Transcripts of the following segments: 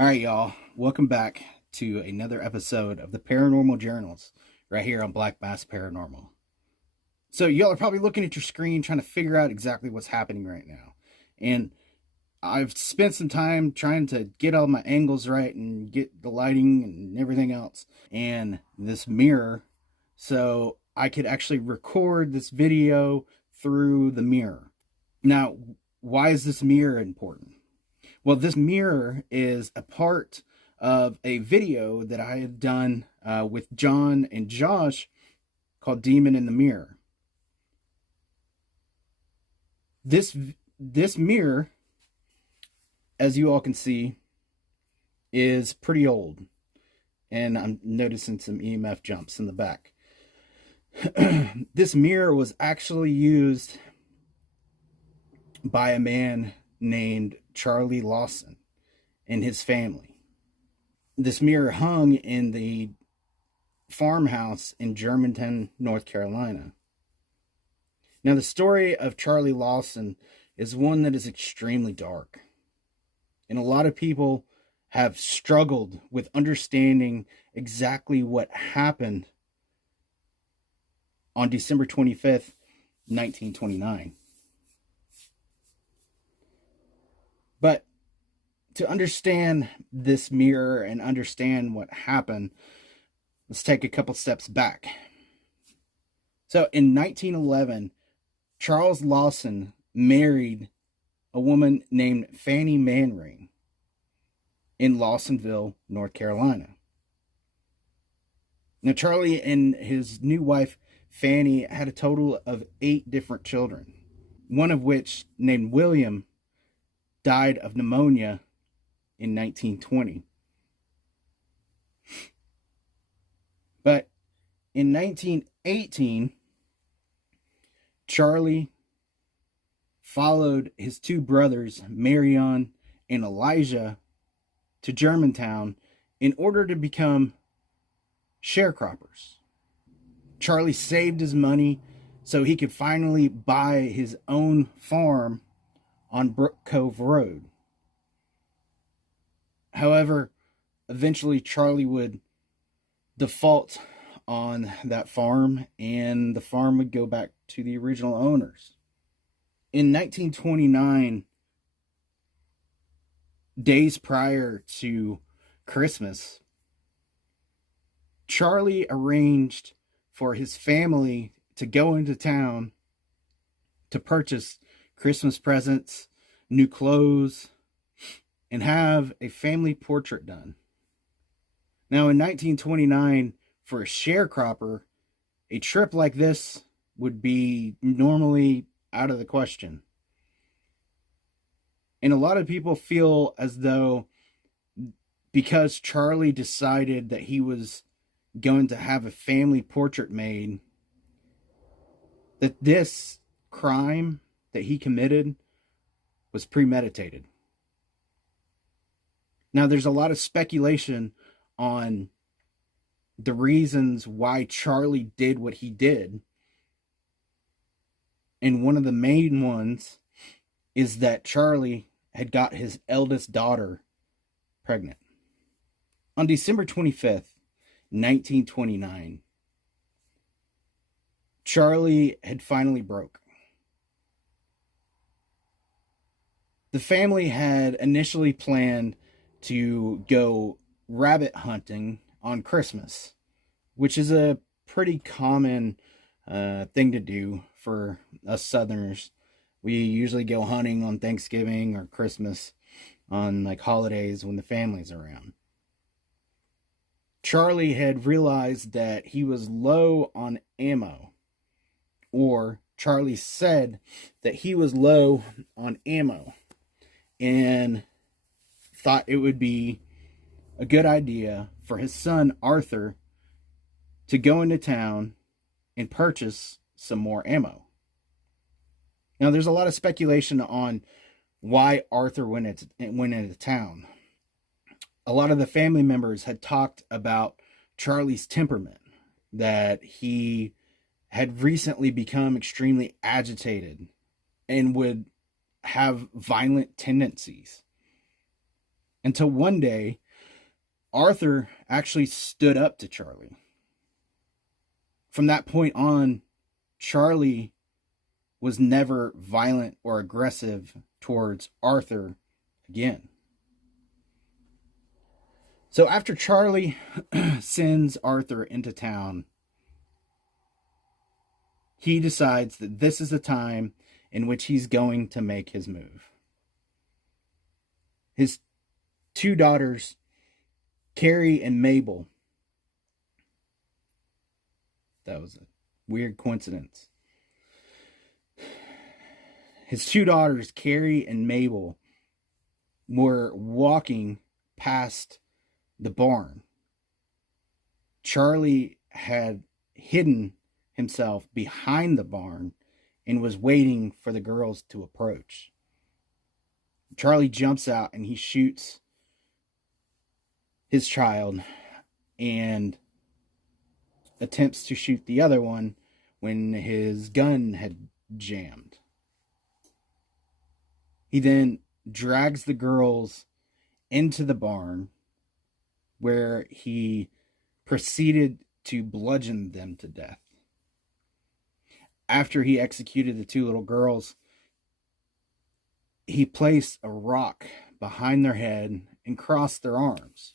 All right, y'all. Welcome back to another episode of the Paranormal Journals right here on Black Bass Paranormal. So, y'all are probably looking at your screen trying to figure out exactly what's happening right now. And I've spent some time trying to get all my angles right and get the lighting and everything else and this mirror so I could actually record this video through the mirror. Now, why is this mirror important? Well, this mirror is a part of a video that I had done with John and Josh called Demon in the Mirror. This mirror, as you all can see, is pretty old. And I'm noticing some EMF jumps in the back. This mirror was actually used by a man named Charlie Lawson and his family. This mirror hung in the farmhouse in Germantown, North Carolina. Now, the story of Charlie Lawson is one that is extremely dark. And a lot of people have struggled with understanding exactly what happened on December 25th, 1929. But to understand this mirror and understand what happened, let's take a couple steps back. So in 1911, Charles Lawson married a woman named Fanny Manring in Lawsonville, North Carolina. Now, Charlie and his new wife, Fanny, had a total of 8 different children, one of which, named William, died of pneumonia in 1920. But in 1918, Charlie followed his 2 brothers, Marion and Elijah, to Germantown in order to become sharecroppers. Charlie saved his money so he could finally buy his own farm on Brook Cove Road. However, eventually Charlie would default on that farm and the farm would go back to the original owners. In 1929, days prior to Christmas, Charlie arranged for his family to go into town to purchase Christmas presents, new clothes, and have a family portrait done. Now, in 1929, for a sharecropper, a trip like this would be normally out of the question. And a lot of people feel as though because Charlie decided that he was going to have a family portrait made, that this crime that he committed was premeditated. Now, there's a lot of speculation on the reasons why Charlie did what he did. And one of the main ones is that Charlie had got his eldest daughter pregnant. On December 25th, 1929, Charlie had finally broke. The family had initially planned to go rabbit hunting on Christmas, which is a pretty common thing to do for us Southerners. We usually go hunting on Thanksgiving or Christmas, on like holidays when the family's around. Charlie had realized that he was low on ammo, or Charlie said that he was low on ammo, and thought it would be a good idea for his son Arthur to go into town and purchase some more ammo. Now, there's a lot of speculation on why Arthur went into town. A lot of the family members had talked about Charlie's temperament, that he had recently become extremely agitated and would have violent tendencies. Until one day, Arthur actually stood up to Charlie. From that point on, Charlie was never violent or aggressive towards Arthur again. So after Charlie sends Arthur into town, he decides that this is the time in which he's going to make his move. His two daughters, Carrie and Mabel, that was a weird coincidence. His two daughters, Carrie and Mabel, were walking past the barn. Charlie had hidden himself behind the barn and was waiting for the girls to approach. Charlie jumps out and he shoots his child and attempts to shoot the other one when his gun had jammed. He then drags the girls into the barn where he proceeded to bludgeon them to death. After he executed the two little girls, he placed a rock behind their head and crossed their arms.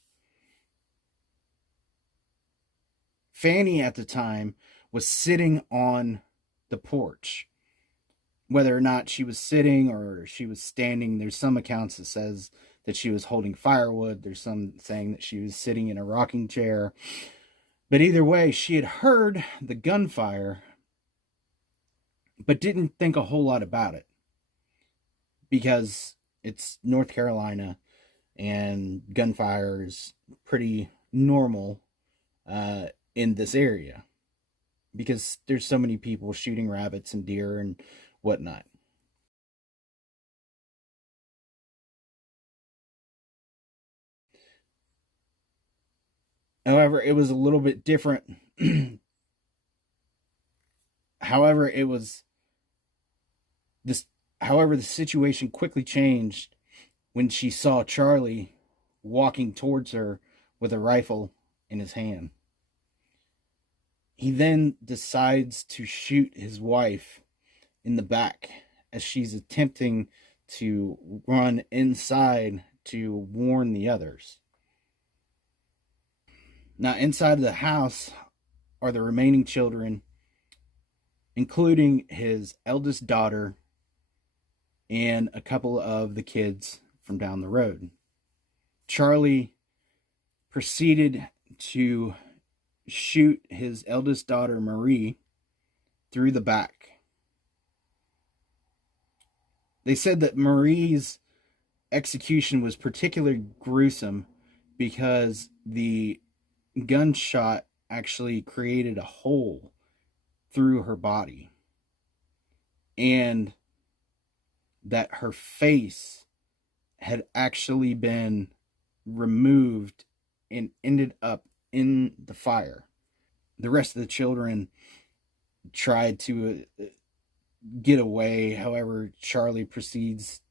Fanny at the time was sitting on the porch. Whether or not she was sitting or she was standing, there's some accounts that says that she was holding firewood. There's some saying that she was sitting in a rocking chair. But either way, she had heard the gunfire, but didn't think a whole lot about it. Because it's North Carolina and gunfire is pretty normal in this area. Because there's so many people shooting rabbits and deer and whatnot. However, it was a little bit different. However, the situation quickly changed when she saw Charlie walking towards her with a rifle in his hand. He then decides to shoot his wife in the back as she's attempting to run inside to warn the others. Now, inside of the house are the remaining children, including his eldest daughter and a couple of the kids from down the road. Charlie proceeded to shoot his eldest daughter, Marie, through the back. They said that Marie's execution was particularly gruesome because the gunshot actually created a hole through her body, and that her face had actually been removed and ended up in the fire. The rest of the children tried to get away. However, Charlie proceeds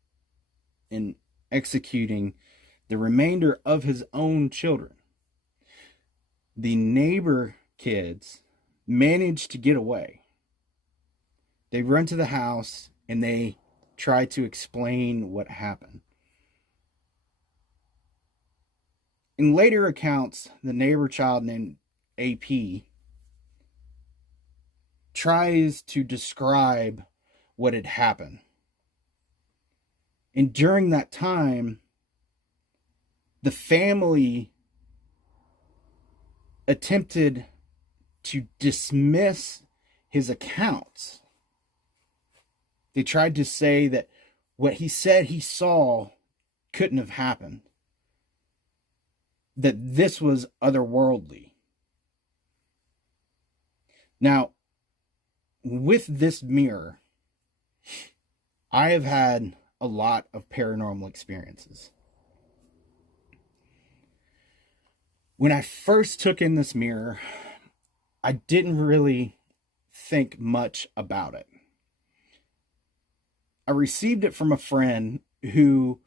in executing the remainder of his own children. The neighbor kids managed to get away. They run to the house and they try to explain what happened. In later accounts, the neighbor child named AP tries to describe what had happened. And during that time, the family attempted to dismiss his accounts. They tried to say that what he said he saw couldn't have happened, that this was otherworldly. Now, with this mirror, I have had a lot of paranormal experiences. When I first took in this mirror, I didn't really think much about it. I received it from a friend who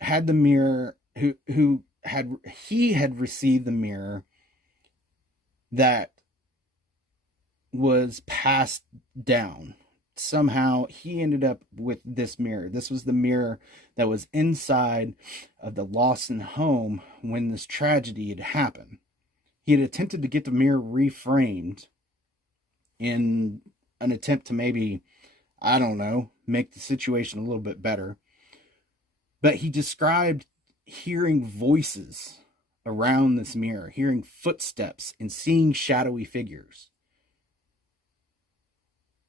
had the mirror he had received the mirror that was passed down. Somehow he ended up with this mirror. This was the mirror that was inside of the Lawson home when this tragedy had happened. He had attempted to get the mirror reframed in an attempt to maybe, I don't know, make the situation a little bit better. But he described hearing voices around this mirror, hearing footsteps, and seeing shadowy figures.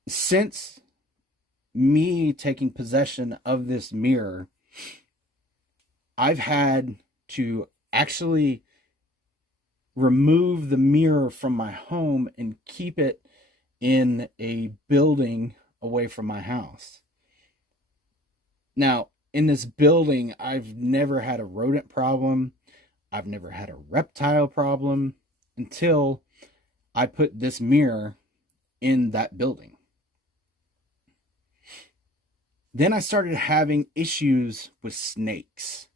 Since me taking possession of this mirror, I've had to actually remove the mirror from my home and keep it in a building away from my house. Now, in this building, I've never had a rodent problem. I've never had a reptile problem until I put this mirror in that building. Then I started having issues with snakes.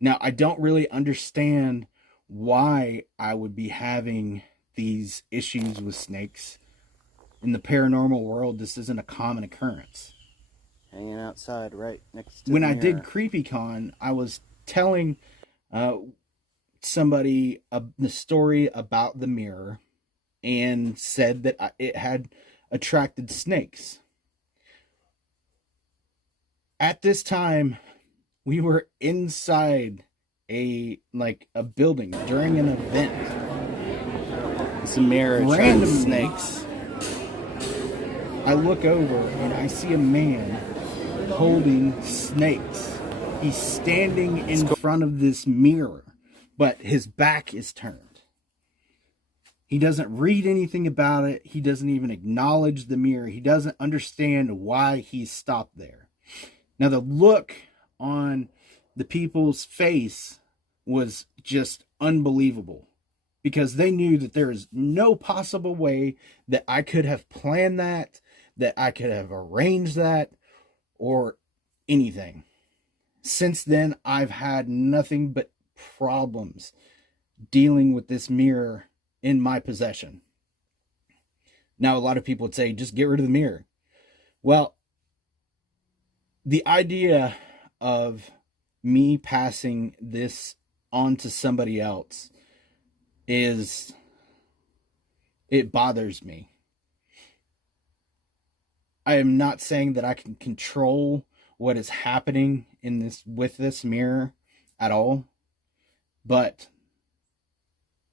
Now, I don't really understand why I would be having these issues with snakes. In the paranormal world, this isn't a common occurrence. Hanging outside right next to when the I mirror. did CreepyCon, I was telling somebody the story about the mirror and said that it had attracted snakes. At this time, we were inside a building during an event. It's a mirror Random attracts snakes. I look over and I see a man holding snakes. He's standing in front of this mirror, but his back is turned. He doesn't read anything about it. He doesn't even acknowledge the mirror. He doesn't understand why he's stopped there. Now, the look on the people's face was just unbelievable, because they knew that there is no possible way that I could have planned that I could have arranged that, or anything. Since then, I've had nothing but problems dealing with this mirror in my possession. Now, a lot of people would say, just get rid of the mirror. Well, the idea of me passing this on to somebody else it bothers me. I am not saying that I can control what is happening with this mirror at all, but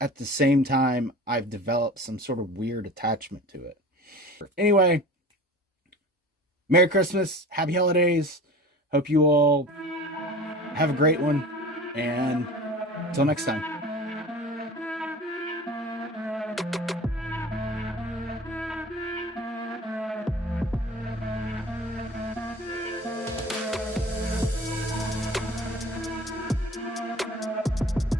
at the same time, I've developed some sort of weird attachment to it. Anyway, Merry Christmas, Happy Holidays. Hope you all have a great one, and until next time.